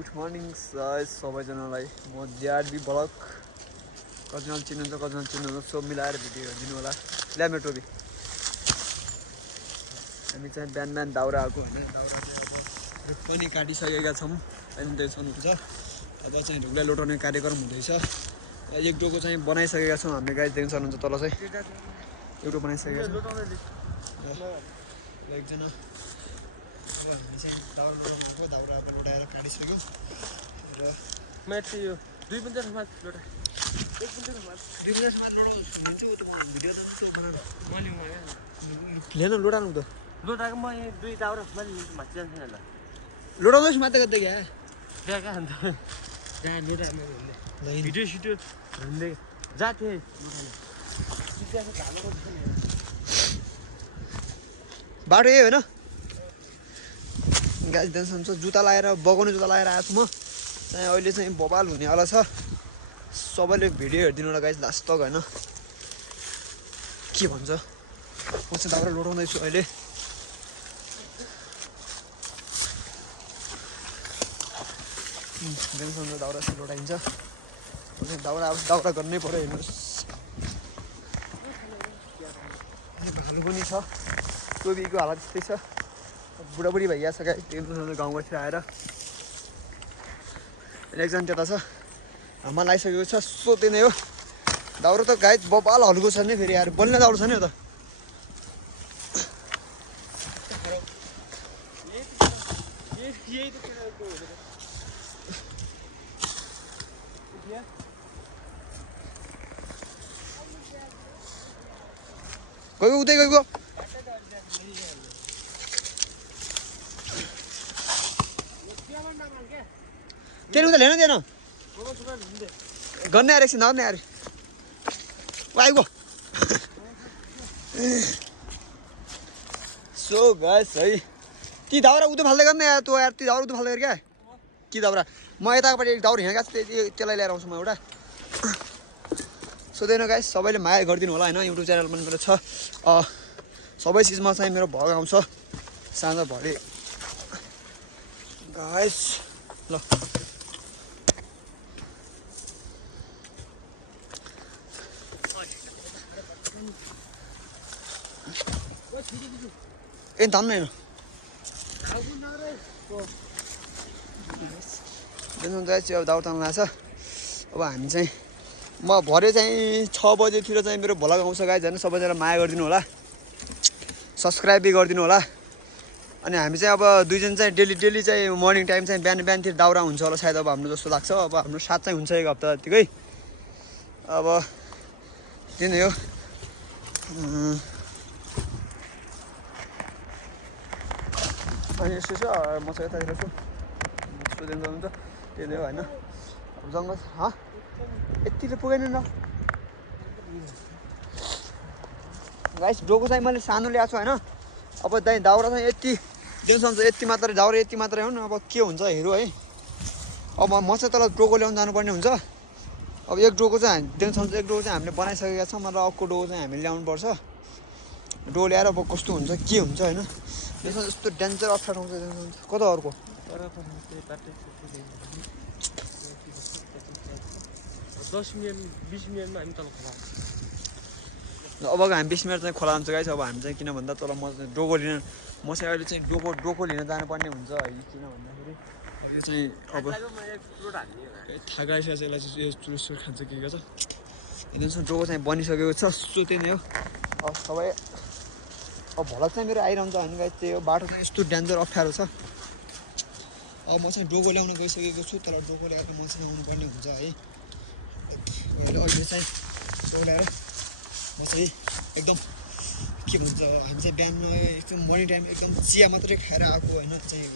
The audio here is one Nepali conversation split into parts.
गुड मर्निङ सबैजनालाई म जिआरबी ब्लग कतिजना चिन्नुहुन्छ कतिजना चिन्नुहुन्छ सो मिलाएर भिडियो दिनु होला ल्या मेरो टोपी हामी चाहिँ बिहान बिहान दाउरा आएको होइन दाउरा चाहिँ अब रुख पनि काटिसकेका छौँ अनि देख्नुहुन्छ अब चाहिँ ढुङ्गा लोटाउने कार्यक्रम हुँदैछ एक डोको चाहिँ बनाइसकेका छौँ हामीले गाइस देख्न सक्नुहुन्छ तल चाहिँ एउटा बनाइसकेका छौँ एकजना अब हामी चाहिँ दाउरा लोटाउनुको दाउरा अब लोटाएर काटिसक्यो र माथि यो 2 मिनेटमा लोटा 1 मिनेटमा 2 मिनेटमा लोटाउँछु हुन्छ त म भिडियो त कस्तो बनाएर मैले लिएन लोटाउनु त लोटाको म 2 दाउरा मैले माथि जान्छु ल लोटाउँदैछु मात्रै गर्दै क्या त्यहाँ अन्त जहाँ लोटामा भन्ने भिडियो सिडियो भन्दै जाथे बाटो यही होइन गाइस देख्न सक्नुहुन्छ जुत्ता लगाएर बगाउने जुत्ता लगाएर आएको छु म चाहिँ अहिले चाहिँ बबाल हुनेवाला छ सबैले भिडियो हेरिदिनु होला गाइस लास्ट तक होइन के भन्छ म चाहिँ दाउरा लोटाउँदैछु अहिले देख्न सक्नुहुन्छ दाउरा चाहिँ लोटाइन्छ दाउरा अब दाउरा गर्नै पऱ्यो हेर्नुहोस् भालु पनि छ टोपीको हालत त्यस्तै छ बुढाबुढी भइया छ गाई त्यो गाउँघरतिर आएर एकजना त्यता छ हाम्मा लगाइसकेको छ सोधे नै हो दाउरा त गाई बबाल हल्को छ नि फेरि आएर बलिने दाउरा छ नि हो त गयो उतै गयो तेल उता लिएन दिएन गर्ने आएर एकछिन नगर्ने आएर आइगयो सो गाइस है ती दाउरा उतो फाल्दै गर्ने यार तँ यार ती दाउरा उतो फाल्दै गर क्या कि दाउरा म यतापट्टि एक दाउरा हिँडेको छु त्यसलाई ल्याएर आउँछु म एउटा सोध्दैन गाइस सबैले माया गरिदिनु होला होइन युट्युब च्यानल पनि मेरो छ सबै चिजमा चाहिँ मेरो भग आउँछ साँझ भरे गाइस ल ए धान्न हेर्नु अब दाउरा तान्नु लाग्छ अब हामी चाहिँ म भरे चाहिँ 6 बजेतिर चाहिँ मेरो भ्लग आउँछ गाइस होइन सबैजना माया गरिदिनु होला सब्सक्राइब पनि गरिदिनु होला अनि हामी चाहिँ अब दुईजना चाहिँ डेली चाहिँ मर्निङ टाइम चाहिँ बिहान बिहानतिर दाउरा हुन्छ होला सायद अब हाम्रो जस्तो लाग्छ अब हाम्रो साथ चाहिँ हुन्छ एक हप्ता जतिकै अब त्यही नै हो अनि यस्तो छ म चाहिँ यतातिर छु स्टुडेन्ट गर्नुहुन्छ त्यही नै हो होइन अब जङ्गल यति त पुगेन न गाइस डोको चाहिँ मैले सानो ल्याएको छु होइन अब चाहिँ दाउरा चाहिँ यति देख्न सक्नुहुन्छ यति मात्रै दाउरा यति मात्रै हो नि अब के हुन्छ हेरौँ है अब म चाहिँ तल डोको ल्याउनु जानुपर्ने हुन्छ अब एक डोको चाहिँ देख्न सक्नुहुन्छ एक डोको चाहिँ हामीले बनाइसकेका छौँ मतलब अर्को डोको चाहिँ हामीले ल्याउनुपर्छ डो ल्याएर अब कस्तो हुन्छ के हुन्छ होइन त्यसमा यस्तो डेन्जर अप्ठ्यारो हुन्छ देख्न सक्नुहुन्छ कता अर्को 10 मिनट 20 मिनटमा हामी तल खोला अबको हामी 20 मिनट चाहिँ खोला हुन्छ गाइस अब हामी चाहिँ किन भन्दा तल म चाहिँ डोको लिन म चाहिँ अहिले चाहिँ डोको लिन जानुपर्ने हुन्छ है किन भन्दाखेरि यो चाहिँ अब थाहा गाइसकेको छ यसलाई चाहिँ टुरिस्ट खान्छ के गर्छ हेर्नुहोस् डोको चाहिँ बनिसकेको छ सो त्यही नै हो अब सबै अब भलक चाहिँ मेरो आइरहन्छ होइन गाइस त्यही हो बाटो चाहिँ यस्तो डेन्जर अप्ठ्यारो छ अब म चाहिँ डोको ल्याउन गइसकेको छु तर डोको ल्याएर म चाहिँ आउनुपर्ने हुन्छ है अहिले चाहिँ डोको ल्याएर म चाहिँ एकदम के भन्छ हामी चाहिँ बिहान एकदम मर्निङ टाइम एकदम चिया मात्रै खाएर आएको होइन चाहिँ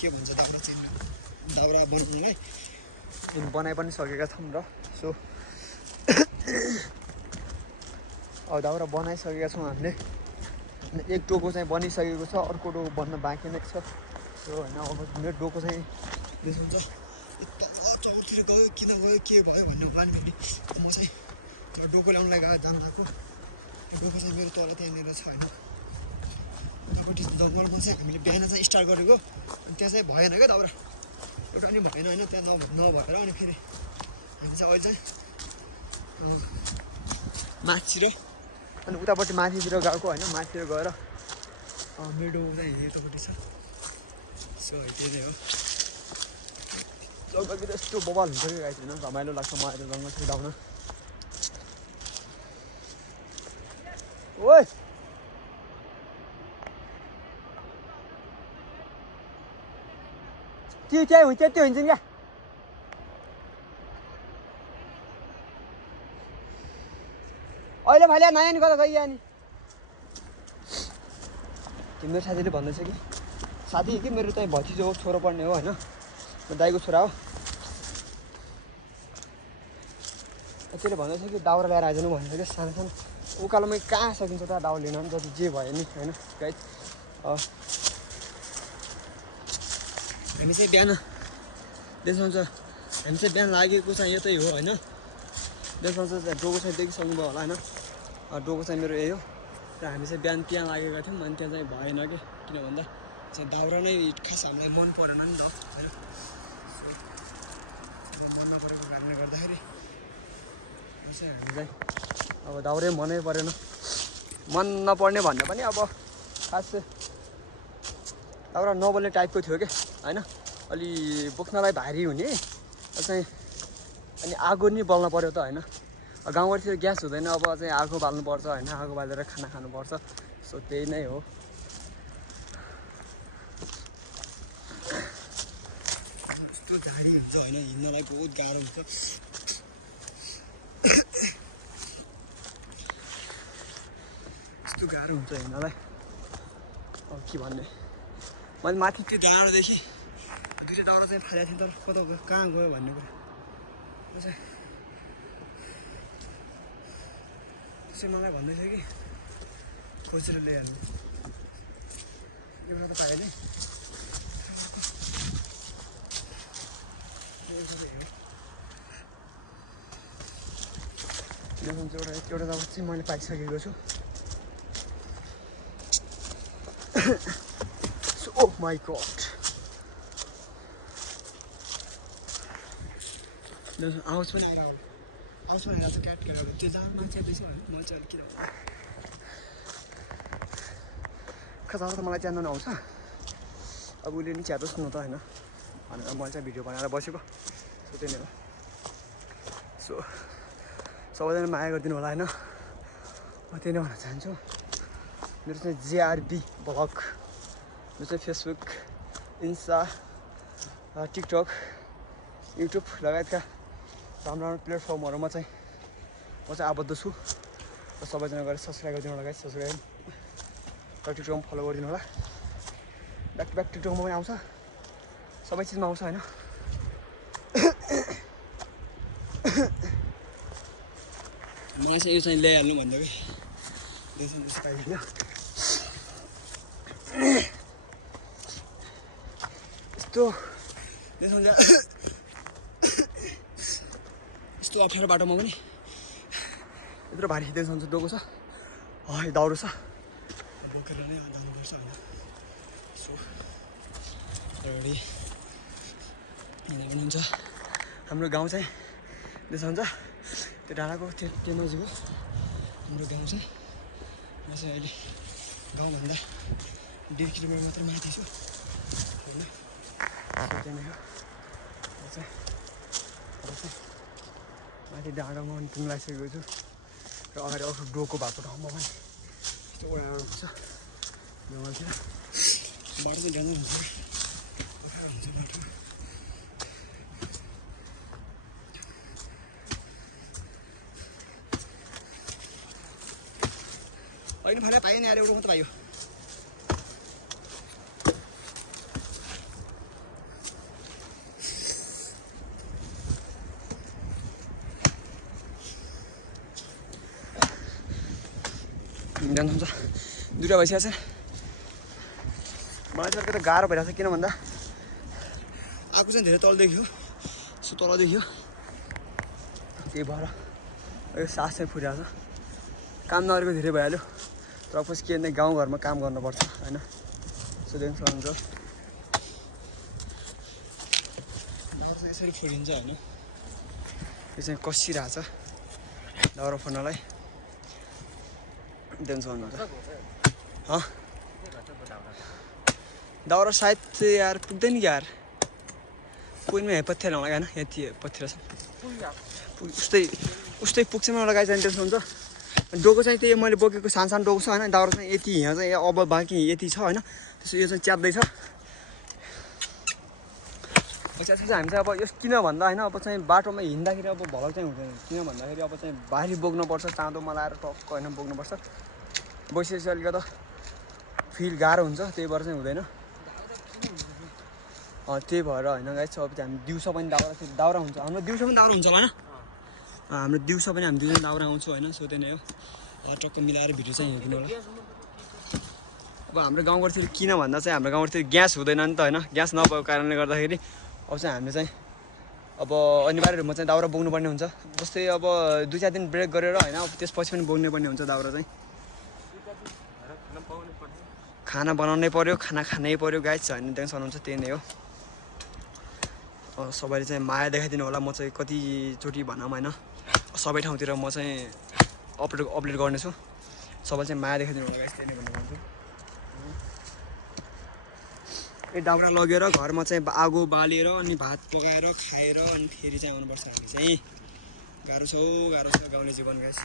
के भन्छ दाउरा चाहिँ दाउरा बनाउनुलाई बनाइ पनि सकेका छौँ र सो अब दाउरा बनाइसकेका छौँ हामीले एक डोको चाहिँ बनिसकेको छ अर्को डोको बन्न बाँकी नै छ सो होइन अब मेरो डोको चाहिँ देख्नुहुन्छ चौरतिर गयो किन गयो के भयो भन्ने होला नि फेरि म चाहिँ डोको ल्याउनुलाई जानु गएको त्यो डोको चाहिँ मेरो तल त्यहाँनिर छ होइन उतापट्टि जङ्गलमा चाहिँ हामीले बिहान चाहिँ स्टार्ट गरेको अनि त्यहाँ चाहिँ भएन क्या दाउरा एउटा पनि भएन होइन त्यहाँ नभएर अनि फेरि हामी चाहिँ अहिले चाहिँ माथितिर अनि उतापट्टि माथितिर गएको होइन माथितिर गएर मेडो चाहिँ यतापट्टि छ सो है त्यही नै हो जङ्गलको त यस्तो बवाल हुन्छ कि गाइस होइन रमाइलो लाग्छ मलाई त जङ्गल कुदाउन ओइ त्यो चाहिँ हुन्छ त्यो हुन्छ नि क्या अहिले भाइले नयाँ नि कता गइया नि मेरो साथीले भन्दैछ कि साथी कि मेरो चाहिँ भतिजो हो छोरो पर्ने हो होइन दाइको छोरा हो त्यसले भन्दैछ कि दाउरा ल्याएर आइदिनु भनेर क्या सानो सानो उकालोमै कहाँ सकिन्छ त दाउ लिन पनि जति जे भयो नि होइन गाइस हामी चाहिँ बिहान देखाउँछ हामी चाहिँ बिहान लागेको चाहिँ यतै हो होइन देखाउँछ डोको चाहिँ देखिसक्नुभयो होला होइन डोको चाहिँ मेरो यही हो र हामी चाहिँ बिहान त्यहाँ लागेका थियौँ अनि त्यहाँ चाहिँ भएन कि किन भन्दा चाहिँ दाउरा नै खास हामीलाई मन परेन नि त होइन मन नपरेको कारणले गर्दाखेरि चाहिँ हामी चाहिँ अब दाउरै मनै परेन मन नपर्ने भन्दा पनि अब खास दाउरा नबल्ने टाइपको थियो कि होइन अलि बोक्नलाई भारी हुने चाहिँ अनि आगो नि बल्न पऱ्यो त होइन गाउँघरतिर ग्यास हुँदैन अब चाहिँ आगो बाल्नुपर्छ होइन आगो बालेर खाना खानुपर्छ सो त्यही नै हो यस्तो झाडी हुन्छ होइन हिँड्नलाई बहुत गाह्रो हुन्छ यस्तो गाह्रो हुन्छ हिँड्नलाई अब के भन्ने मैले माथि त्यो डाँडोदेखि दुईवटा दाउरा चाहिँ फालेको थिएँ तर कता गयो कहाँ गयो भन्ने कुरा चाहिँ त्यसै मलाई भन्दैछ कि खोजेर ल्याइहाल्नु एउटा त पाएँ नि एउटा दाउरा चाहिँ मैले पाइसकेको छु Oh my god. आवाज पनि आएर होला आवाज पनि आएर क्याट गरेर त्यो जहाँ मान्छे बेसी भयो म चाहिँ अलिक किन खजाउ त मलाई च्यान्नु आउँछ अब उसले नि च्यादोस् न त होइन भनेर मैले चाहिँ भिडियो बनाएर बसेको सो त्यही नै हो सो सबैजना माया गरिदिनु होला होइन म त्यही नै भन्न चाहन्छु मेरो चाहिँ जेआरबी ब्लग जो चाहिँ फेसबुक इन्स्टा टिकटक युट्युब लगायतका राम्रो राम्रो प्लेटफर्महरूमा चाहिँ म चाहिँ आबद्ध छु र सबैजना गएर सब्सक्राइब गरिदिनु होला गाइस सब्सक्राइब र टिकटकमा फलो गरिदिनु होला ब्याक टु ब्याक टिकटकमा पनि आउँछ सबै चिजमा आउँछ होइन मलाई चाहिँ यो चाहिँ ल्याइहाल्नु भन्दा कि यस्तो यस्तो अप्ठ्यारो बाटोमा पनि यत्रो भारी देख्नुहुन्छ डोको छ दाउरो छ बोकेर नै जानुपर्छ होइन सो अगाडि पनि हुन्छ हाम्रो गाउँ चाहिँ देख्नुहुन्छ त्यो डाँडाको त्यो नजिक हो हाम्रो गाउँ चाहिँ म चाहिँ अहिले गाउँभन्दा 1.5 किलोमिटर मात्र माथि छु होइन त्यही नै हो माथि डाँडामा पनि पुग्लाइसकेको छु र अगाडि अर्को डोको भएको ठाउँमा पनि यस्तो ओडाएर हुन्छ जङ्गलतिर बाटो चाहिँ जानु हुन्छ ओडाएर हुन्छ बाटो होइन भाइ पाएन यार एउटा मात्र पाइयो जानुहुन्छ दुईवटा भइसकेको छ मलाई चाहिँ अर्को त गाह्रो भइरहेको छ किन भन्दा आगो चाहिँ धेरै तल देखियो सो तल देखियो त्यही भएर यो सास चाहिँ फुटिरहेको छ काम नगरेको धेरै भइहाल्यो तर पछि के भन्दा गाउँघरमा काम गर्नुपर्छ होइन सो देख्नु सक्नुहुन्छ कसरी फोडिन्छ होइन यो चाहिँ कसिरहेछ दाउरा फोड्नलाई टेन्सन हुन्छ दाउरा सायद यार पुग्दैन कि यार पुग्नु पत्थर लगाएन यति पत्थर छ उस्तै पुग्छ मलाई गाई चाहिँ टेन्सन हुन्छ डोको चाहिँ त्यही मैले बोकेको सानो डोको छ होइन दाउरा चाहिँ यति यहाँ चाहिँ अब बाँकी यति छ होइन त्यसो यो चाहिँ च्याप्दैछ पछि चाहिँ हामी चाहिँ अब यो किन भन्दा होइन अब चाहिँ बाटोमा हिँड्दाखेरि अब भलक चाहिँ हुँदैन किन भन्दाखेरि अब चाहिँ भारी बोक्नुपर्छ चाँदो मलाएर टक्क होइन बोक्नुपर्छ बसेपछि अलिकति फिल गाह्रो हुन्छ त्यही भएर चाहिँ हुँदैन त्यही भएर होइन गाइस अब चाहिँ हामी दिउँसो पनि दाउरा हुन्छ हाम्रो दिउँसो पनि दाउरा हुन्छ होइन हाम्रो दिउँसो पनि हामी दिउँसो दाउरा आउँछौँ होइन सो त्यही नै हो टक्क मिलाएर भिडियो चाहिँ हेरिदिनु होला अब हाम्रो गाउँघरतिर किन भन्दा चाहिँ हाम्रो गाउँघरतिर ग्यास हुँदैन नि त होइन ग्यास नभएको कारणले गर्दाखेरि अब चाहिँ हामीले चाहिँ अब अनिवार्य रूपमा चाहिँ दाउरा बोक्नुपर्ने हुन्छ जस्तै अब 2-4 दिन ब्रेक गरेर होइन अब त्यसपछि पनि बोक्नै पर्ने हुन्छ दाउरा चाहिँ खाना बनाउनै पर्यो खाना खानै पर्यो गाइस होइन टेन्सन हुन्छ त्यही नै हो सबैले चाहिँ माया देखाइदिनु होला म चाहिँ कतिचोटि भनौँ होइन सबै ठाउँतिर म चाहिँ अपलोड गर्नेछु सबैले चाहिँ माया देखाइदिनु होला गाइस त्यही नै भन्नु चाहन्छु यो दाउरा लगेर घरमा चाहिँ आगो बालेर अनि भात पकाएर खाएर अनि फेरि चाहिँ आउनुपर्छ हामी चाहिँ गाह्रो छ गाउँले जीवन गाइस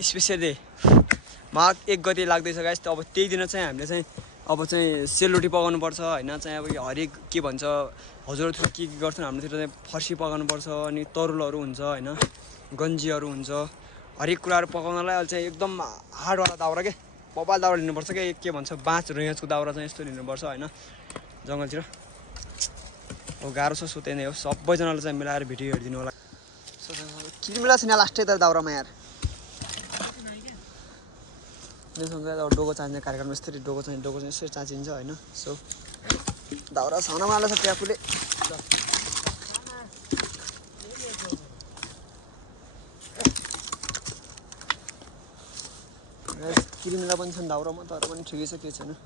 स्पेसियल डे माघ 1 गते लाग्दैछ गाइस अब त्यही दिन चाहिँ हामीले चाहिँ अब चाहिँ सेलरोटी पकाउनु पर्छ होइन चाहिँ अब हरेक के भन्छ हजुरतिर के गर्छन् हाम्रोतिर चाहिँ फर्सी पकाउनु पर्छ अनि तरुलहरू हुन्छ होइन गन्जीहरू हुन्छ हरेक कुराहरू पकाउनलाई अहिले चाहिँ एकदम हार्डवाला दाउरा के बबाल दाउरा लिनुपर्छ के भन्छ बाँच रेन्जको दाउरा चाहिँ यस्तो लिनुपर्छ होइन जङ्गलतिर अब गाह्रो छ सो त्यही नै हो सबैजनाले चाहिँ मिलाएर भिडियो हेरिदिनु होला किनमेला छैन लास्टै त दाउरामा यार डोको चाहिन्छ कार्यक्रम यसरी डोको चाहिँ यसरी चाचिन्छ होइन सो दाउरा सानोमाला छ ट्यापुले किनमेला पनि छ नि दाउरामा तर पनि ठिकै छ के छैन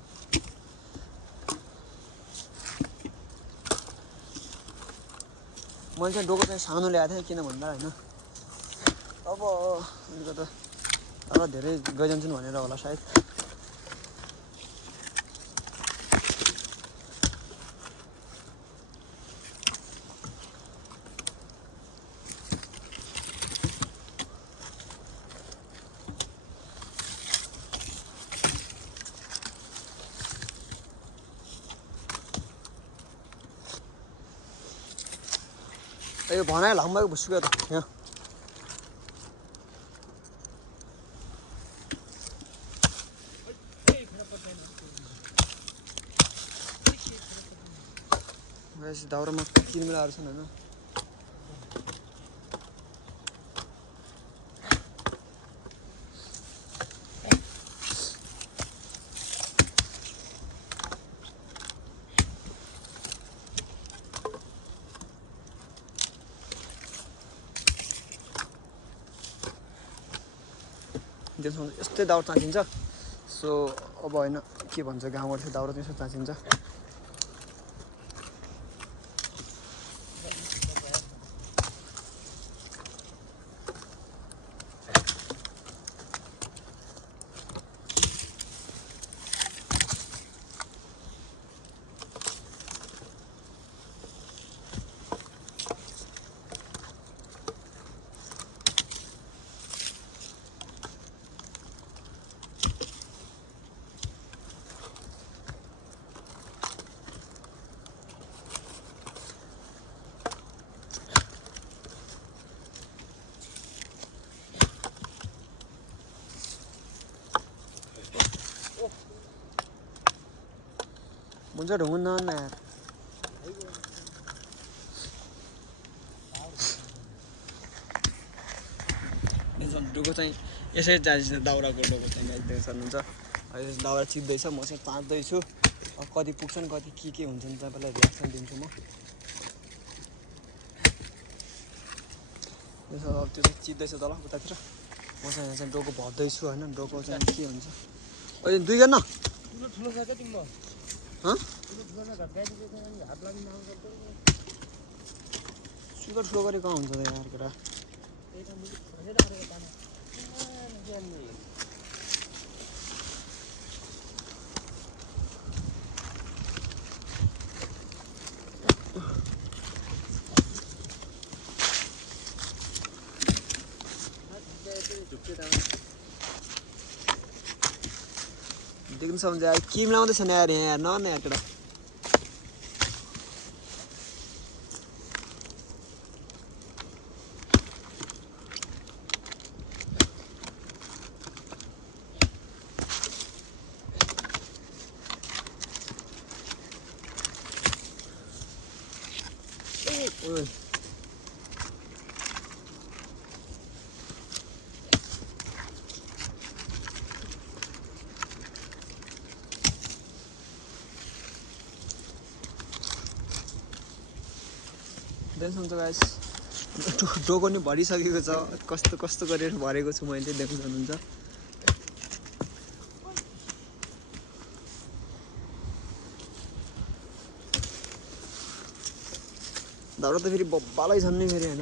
मैले चाहिँ डोको चाहिँ सानो ल्याएको थिएँ किन भन्दा होइन अब अलिकति तर धेरै गइजान्छन् भनेर होला सायद यो भनाइ लामो भुसुक्यो त यहाँ दाउरामा किनमेलाहरू छन् होइन यस्तै दाउरा चाचिन्छ सो अब होइन के भन्छ गाउँबाट दाउरा त्यस्तो चाचिन्छ हुन्छ ढुङ्गुन्न न यार डोको चाहिँ यसरी चाहिन्छ दाउराको डोको चाहिँ एकदमै सक्नुहुन्छ अहिले दाउरा चिप्दैछ म चाहिँ चाँच्दैछु कति पुग्छन् कति के हुन्छन् तपाईँलाई रियाक्सन दिन्छु म अब त्यो चाहिँ चिप्दैछ तल उतातिर म चाहिँ यहाँ चाहिँ डोको भर्दैछु होइन डोको चाहिँ के हुन्छ अहिले 2 गर्न सुगर ठुलो गरेको कहाँ हुन्छ त यार केटा देख्नु सक्नुहुन्छ यार के मिलाउँदैछ नि यार यहाँ न यार केटा ओइ देख्नुहुन्छ गाइस डोको नि भरिसकेको छ कस्तो कस्तो गरेर भरेको छु मैले देख्नु सक्नुहुन्छ दाउरा त फेरि बब्बालै छन् नि फेरि हैन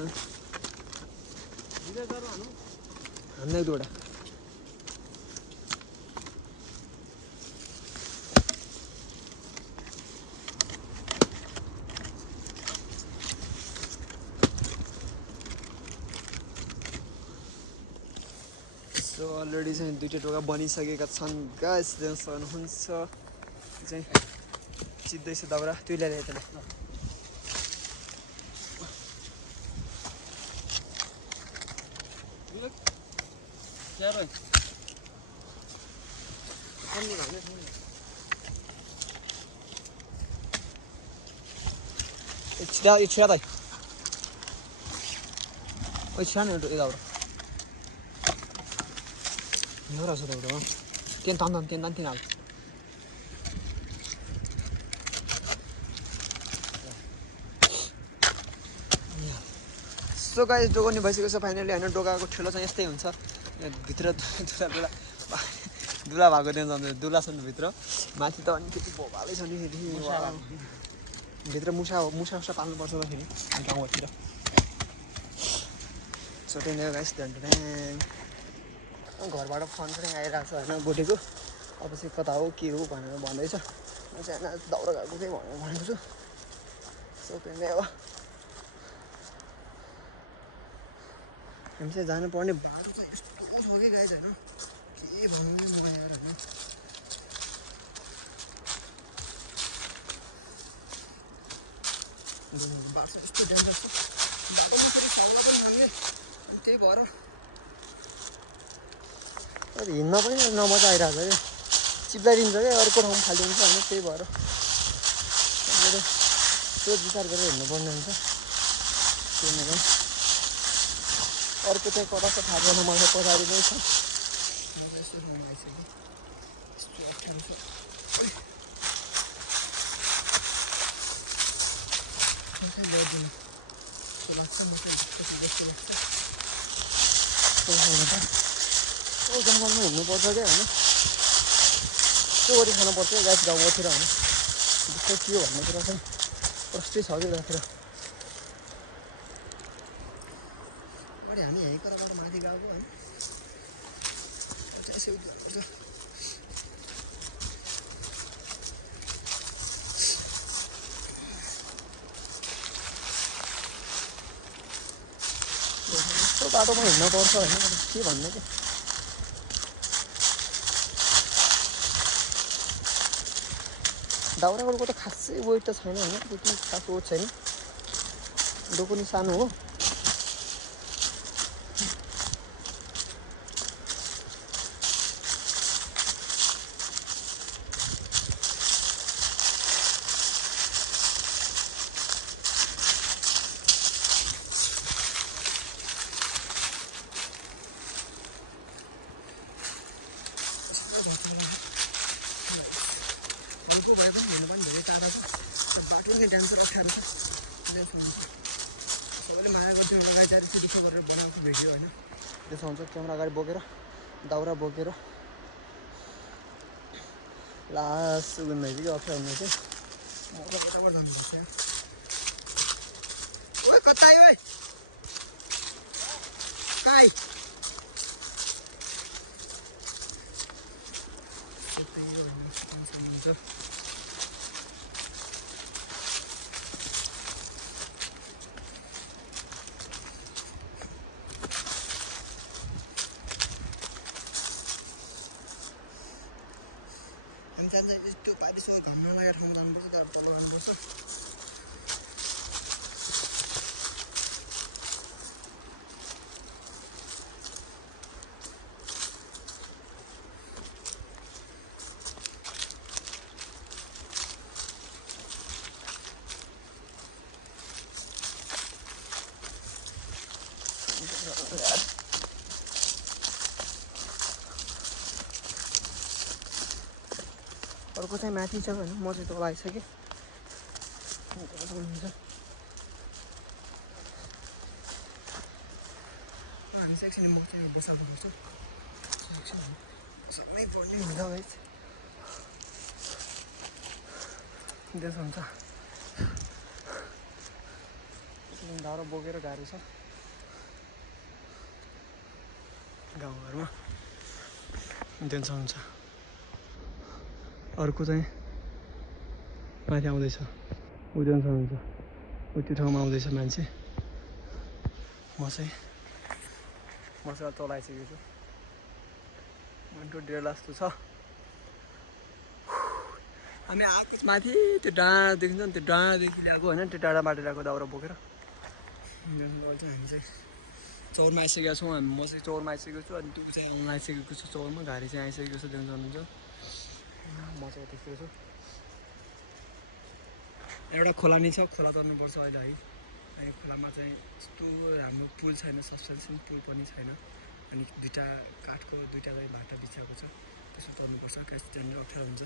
हान्दै एक दुईवटा सो अलरेडी चाहिँ दुईटा टोका बनिसकेका छन् गाइस देख्न सक्नुहुन्छ चाहिँ चित्दैछ दाउरा त्यो ल्याएर यता छिरा यो छिरा दाइ ओइ छिरा न यो दाउरा दाउरा छ दाउरा त्यहाँ तान तिन हाल सो गाइस डोको नि भइसकेको छ फाइनली हैन डोकाको ठेलो चाहिँ यस्तै हुन्छ भित्र दुला भएको त्यहाँ दुला छ नि भित्र माथि त अनि त्यति भोबालै छ नि फेरि भित्र मुसा पाल्नुपर्छ होला फेरि गाउँतिर सो त्यही नै गाइस घरबाट फोन पनि आइरहेको छ होइन बोटेको अब चाहिँ कता हो के हो भनेर भन्दैछ म चाहिँ होइन दाउरा गएको चाहिँ भनेको छु सो त्यही नै अब हामी चाहिँ जानुपर्ने बाटो चाहिँ यस्तो छ कि गाइस होइन के भन्नु नि म यार होइन बाटो चाहिँ यस्तो डेन्जर छ बाटो चाहिँ फेरि छाउला पनि माग्ने अनि त्यही भएर हिँड्न पनि नमजा आइरहेको छ क्या चिप्लाइदिन्छ क्या अर्को ठाउँमा फालिदिन्छ होइन त्यही भएर सोच विचार गरेर हिँड्नुपर्ने हुन्छ त्यही नै अर्को चाहिँ कता छ थाहा छैन मलाई पछाडि नै छ मैले यसो ठाउँमा आइसकेँ यस्तो अप्ठ्यारो छ ल्याइदिनु जस्तो लाग्छ म चाहिँ जस्तो लाग्छ जङ्गलमा हिँड्नुपर्छ क्या होइन यस्तो गरी खानुपर्छ क्या गाइस गाउँतिर होइन जस्तो के हो भन्ने कुरा चाहिँ प्रष्टै छ कि यतातिर हामी यहीँ कताबाट माथि गएको होइन चाहिँ यसो गर्नुपर्छ यस्तो बाटोमा हिँड्नुपर्छ होइन के भन्ने क्या दाउराको त खासै वेट त छैन होइन त्यति खास वेट छैन डोको नि सानो हो हल्को भए पनि हुनु पनि धेरै टाढा छ बाटो नै डेन्जर अप्ठ्यारो छ सबैले माया गर्थ्यो लगाइ चाहिँ दुःख गरेर बनाएको भिडियो होइन त्यसो हुन्छ क्यामेरा अगाडि बोकेर दाउरा बोकेर लास्ट सुगुन भइसक्यो अप्ठ्यारो हुँदैछ म बराबर जानुपर्छ ओए कता आयो ओए कहाँ आइ हुन्छ हामी जान्छ त्यो पारिसो घाम नलागेर ठाउँमा जानुपर्छ तर तल जानुपर्छ अर्को चाहिँ माथि छ होइन म चाहिँ तल आइसकेँ हुन्छ हामी चाहिँ एकछिन म चाहिँ बसाल्नु पर्छु समय पर्ने हुन्छ गाइस त्यसो हुन्छ धारो बोकेर गाह्रो छ गाउँघरमा त्यसो हुन्छ अर्को चाहिँ माथि आउँदैछ उदेन्स हुन्छ त्यो ठाउँमा आउँदैछ मान्छे म चाहिँ तल आइसकेको छु 1 2 1.5 जस्तो छ हामी आएको माथि त्यो डाँडा देखिन्छ नि त्यो डाँडादेखि ल्याएको होइन त्यो डाँडाबाट ल्याएको दाउरा बोकेर अहिले चाहिँ हामी चाहिँ चौरमा आइसकेका छौँ म चाहिँ चौरमा आइसकेको छु अनि त्यो चाहिँ आउनु आइसकेको छु चौरमा गाडी चाहिँ आइसकेको छ देख्न सक्नुहुन्छ म चाहिँ त्यस्तो छु एउटा खोला नि छ खोला तर्नुपर्छ अहिले है अनि खोलामा चाहिँ यस्तो राम्रो पुल छैन सब्सटेन्सन पुल पनि छैन अनि दुईवटा काठको दुईवटा चाहिँ बाटा बिछाएको छ त्यसो तर्नुपर्छ त्यहाँनिर अप्ठ्यारो हुन्छ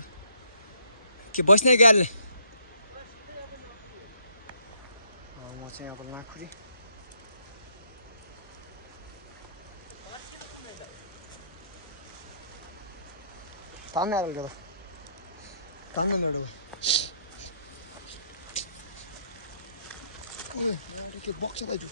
के बस्ने गाडीले म चाहिँ अब लाखुरी तान्ने आएर गर्दा तान्नु मेरो के बक्छ दाजु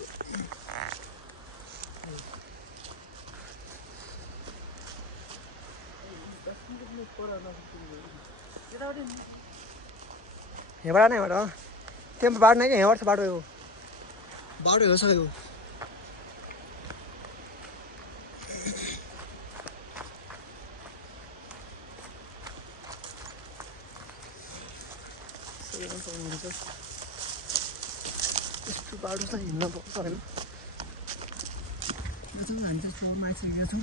यहाँबाट नै त्यो बाटो नै कि यहाँबाट बाटो हो हो सकेको यस्तो बाटो चाहिँ हिँड्न पर्छ होइन हामी चाहिँ चौरमा आइसकेका छौँ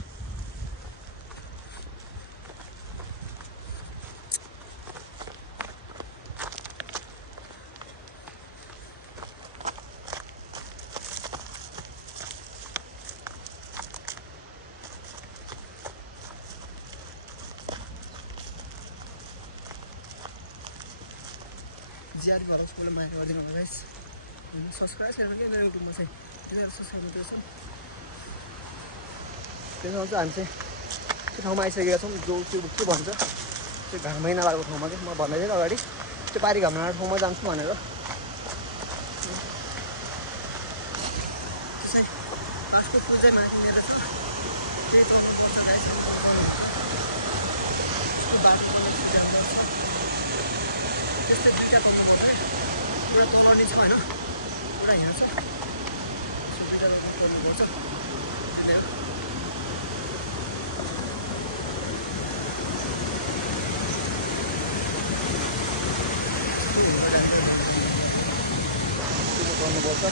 ज्यादा घर उसको माया गरिदिनु होला गाइस सब्सक्राइब गर्नु कि मेरो युट्युबमा चाहिँ त्यसलाई सब्सक्राइब गर्नुपर्छ त्यसमा चाहिँ हामी चाहिँ त्यो ठाउँमा आइसकेका छौँ जो त्यो के भन्छ त्यो घाम महिना लागेको ठाउँमा चाहिँ म भन्दै थिएँ अगाडि त्यो पारी घाम लागेको ठाउँमा जान्छु भनेर त्यस्तै दुईवटा रोप्नु पर्छ पुरा तलनी छ होइन पुरा यहाँ छ दुईवटा रोप्नु पर्नुपर्छ गर्नुपर्छ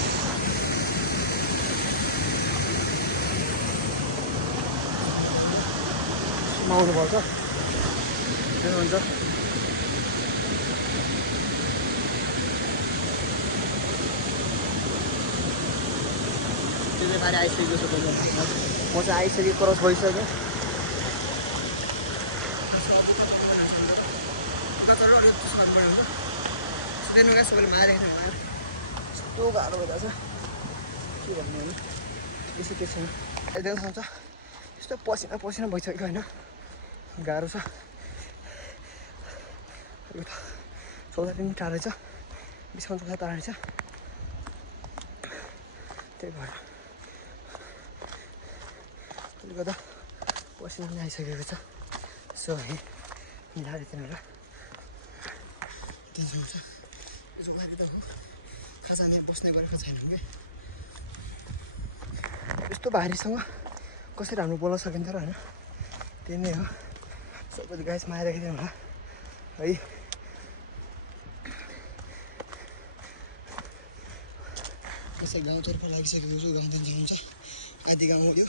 आउनुपर्छ त्यो हुन्छ बारे आइसकेको छु म चाहिँ आइसकेँ क्रस भइसकेँ सबैले मारेको छ यस्तो गाह्रो भइरहेको छ के भन्नु होइन बेसी के छैन देख्न सक्छ यस्तो पसिना भइसक्यो होइन गाह्रो छ यो त चौधा पनि टाढो छ, बिस्काउन चौधा टाढो छ, त्यही भएर त्यसले गर्दा पसिना पनि आइसकेको छ। सो है मिलाएर तिनीहरूलाई दिन्छ हुन्छ जोगाएर त हो खाजा यहाँ बस्ने गरेको छैनौँ क्या। यस्तो भारीसँग कसरी हाम्रो बोल्न सकिन्छ र होइन, त्यही नै हो। सबैले गाइस माया राखिदिनु होला है। यसै गाउँतर्फ लागिसकेको छु, गाउँदेखि जान्छ आधी गाउँ हो यो।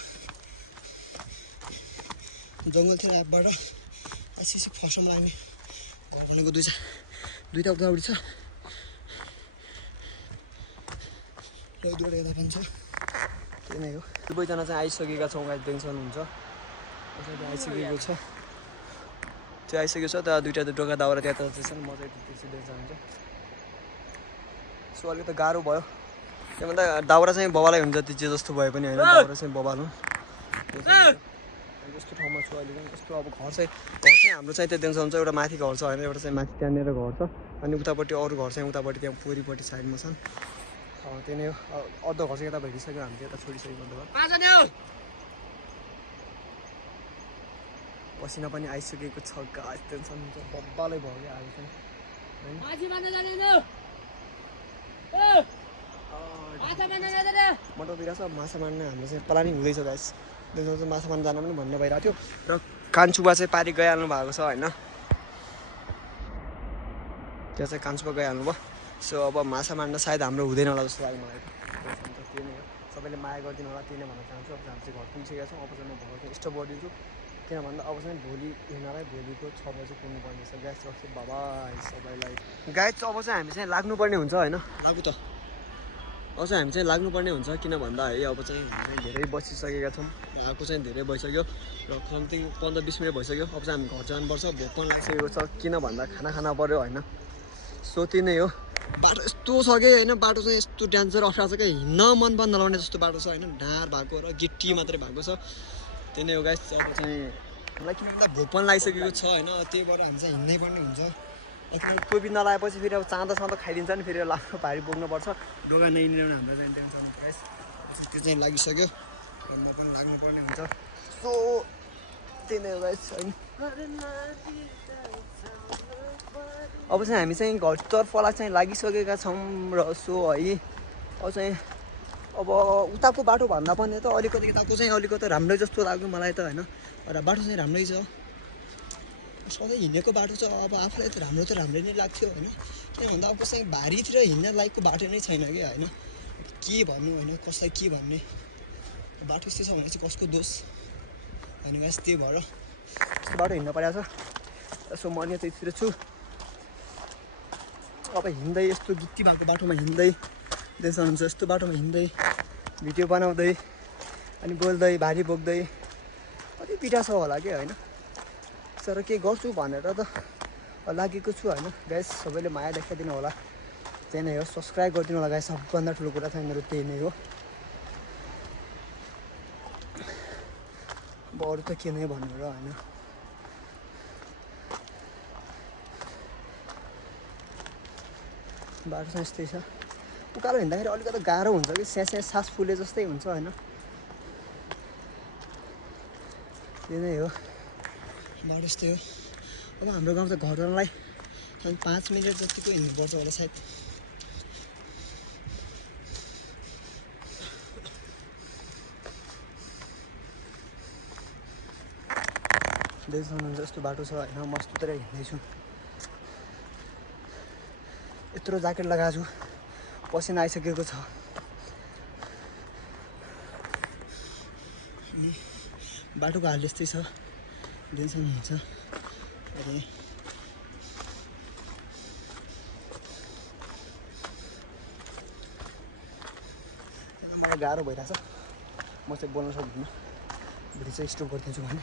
जङ्गलतिर एपबाट आइसिसी फर्स्टमा लाग्ने घर भनेको दुईवटा उतापट्टि छ र दुईवटा यता पनि छ, त्यही नै हो। दुवैजना चाहिँ आइसकेका छौँ गाइस, देख्न सक्नुहुन्छ आइसकेको छ, त्यो आइसकेको छ। त्यहाँ दुईवटा डोका दाउरा त्यता चाहिँ म चाहिँ त्यसै देख्न सक्नुहुन्छ। सो अलिकति गाह्रो भयो, त्यो भन्दा दाउरा चाहिँ बबालै हुन्छ त्यो जस्तो भए पनि होइन, दाउरा चाहिँ बबाल्नु। यस्तो ठाउँमा छु अहिले चाहिँ, यस्तो अब घर चाहिँ हाम्रो चाहिँ त्यो देख्न सक्नुहुन्छ एउटा माथि घर छ होइन, एउटा चाहिँ माथि त्यहाँनिर घर छ, अनि उतापट्टि अरू घर चाहिँ उतापट्टि त्यहाँ पुरीपट्टि साइडमा छन्। त्यही नै हो। अद्धो घर चाहिँ यता भइसक्यो, हामी यता छोडिसक्यो अद्धो घर। पसिना पनि आइसकेको छ गाइस, टेन्सन हुन्छ बब्बालै भयो क्या आज चाहिँ मोटोतिर छ। माछा मार्ने हाम्रो चाहिँ प्लानिङ हुँदैछ गाइस, देख्नुहुन्छ माछा मार्न जान पनि भन्ने भइरहेको थियो र कान्छुबा चाहिँ पारी गइहाल्नु भएको छ होइन, त्यहाँ चाहिँ कान्छुबा गइहाल्नु भयो। सो अब माछा मार्न सायद हाम्रो हुँदैन होला जस्तो लाग्यो मलाई, त्यही नै हो। सबैले माया गरिदिनु होला, त्यही नै भन्न चाहन्छु। अब हामी चाहिँ घर पुगिसकेका छौँ, अब चाहिँ म घर चाहिँ स्टप गरिदिन्छु, किन भन्दा अब चाहिँ भोलि हिँड्नलाई भोलिको 6 बजी पुग्नुपर्ने छ गाइस। रक्सी बाबा सबैलाई गाइस, अब चाहिँ हामी चाहिँ लाग्नुपर्ने हुन्छ होइन, लागु त अब चाहिँ हामी चाहिँ लाग्नुपर्ने हुन्छ, किन भन्दा है अब चाहिँ हामी धेरै बसिसकेका छौँ, आएको चाहिँ धेरै भइसक्यो र कम्ती 15-20 मिनट भइसक्यो। अब चाहिँ हामी घर जानुपर्छ, भोक पनि लागिसकेको छ, किन भन्दा खाना पऱ्यो होइन। सो त्यही नै हो। बाटो यस्तो छ कि होइन, बाटो चाहिँ यस्तो डेन्जर अप्ठ्यारो छ कि हिँड्न मन पनि नलाउने जस्तो बाटो छ होइन, ढाड भएको र गिट्टी मात्रै भएको छ, त्यही नै हो गाइस। अब चाहिँ हामीलाई किन भन्दा भोक पनि लागिसकेको छ होइन, त्यही भएर हामी चाहिँ हिँड्नै पर्ने हुन्छ। किनभने टोपी नलाएपछि फेरि अब चाँदो खाइदिन्छ नि, फेरि लाम्रो भारी बोक्नुपर्छ, डोगा नहिँड्ने हाम्रो चाहिँ टेन्सन गाइस। त्यो चाहिँ लागिसक्यो, हिँड्न पनि लाग्नुपर्ने हुन्छ। सो त्यही नै हो गाइस होइन। अब चाहिँ हामी चाहिँ घरतर्फलाई चाहिँ लागिसकेका छौँ र सो है। अब चाहिँ अब उताको बाटो भन्दा पनि त अलिकति यताको चाहिँ अलिकति राम्रै जस्तो लाग्यो मलाई त होइन, र बाटो चाहिँ राम्रै छ, सधैँ हिँडेको बाटो छ। अब आफूलाई त राम्रै नै लाग्थ्यो होइन, किन भन्दा अब चाहिँ भारीतिर हिँड्ने लायकको बाटो नै छैन कि होइन, के भन्नु होइन, कसलाई के भन्ने, बाटो यस्तै छ भने चाहिँ कसको दोष होइन गाइस। त्यही भएर यस्तो बाटो हिँड्नु परेको छ। यसो म यहाँ त्यहीतिर छु, अब हिँड्दै यस्तो गिट्टी भएको बाटोमा हिँड्दै देख्न सक्नुहुन्छ, यस्तो बाटोमा हिँड्दै भिडियो बनाउँदै अनि बोल्दै भारी बोक्दै कति पिठा छ होला कि होइन, तर के गर्छु भनेर त लागेको छु होइन गाइस। सबैले माया देखाइदिनु होला, त्यही नै हो। सब्सक्राइब गरिदिनु होला गाइस, सबभन्दा ठुलो कुरा चाहिँ मेरो त्यही नै हो। अब अरू त के नै भन्नु र होइन। बाटो चाहिँ यस्तै छ, उकालो हिँड्दाखेरि अलिकति गाह्रो हुन्छ कि, स्यास्या सास फुले जस्तै हुन्छ होइन, त्यही नै हो। बाटो यस्तै हो। अब हाम्रो गाउँ त घर जानलाई 5 मिनट जतिको हिँड्नुपर्छ होला सायद। देख्न सक्नुहुन्छ यस्तो बाटो छ होइन, म यस्तोतिर हिँड्दैछु, यत्रो ज्याकेट लगाएको छु, पसिना आइसकेको छ। बाटोको हाल यस्तै छ, देख्न सक्नुहुन्छ। मलाई गाह्रो भइरहेछ, म चाहिँ बोल्न सक्दिनँ, भिडियो चाहिँ स्टप गरिदिन्छु भने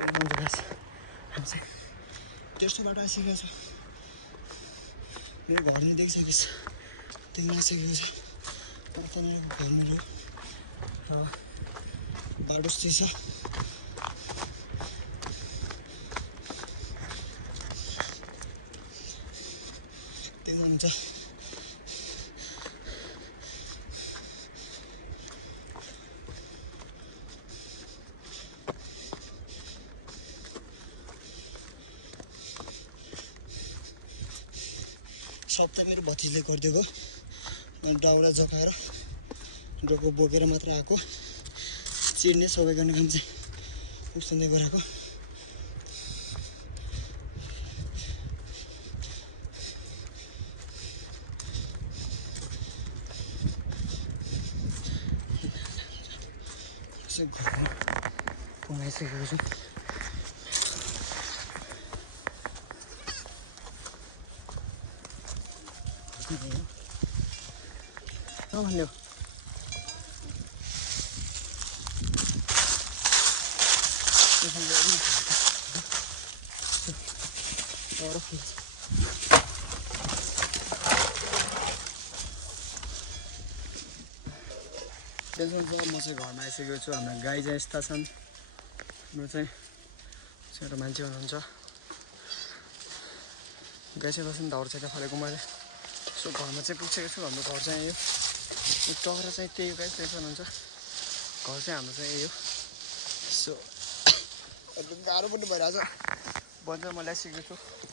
गाइस। हामी चाहिँ तेर्सो बाटो आइसकेको छ, मेरो घर नै देखिसकेको छ, त्यहाँ आइसकेको छ तनाको घर मेरो, बाटो यस्तै छ। देख्नुहुन्छ सब त मेरो भतिजले गरिदिएको दाउरा जगाएर डोको बोकेर मात्र आएको चिर्ने सबै गर्ने काम चाहिँ उसले गराएको बनाइसकेको छु भन्यो म चाहिँ घरमा आइसकेको छु हाम्रो गाई चाहिँ यस्ता छन् हाम्रो चाहिँ एउटा मान्छे हुनुहुन्छ गाई चाहिँ बस्नु धाउर चाहिँ फलेको मैले सो घरमा चाहिँ पुगिसकेको छु हाम्रो घर चाहिँ यो टहरा चाहिँ त्यही गाई त्यही हुनुहुन्छ घर चाहिँ हाम्रो चाहिँ यही हो सो गाह्रो पनि भइरहेछ बन्छ म ल्याइसकेको छु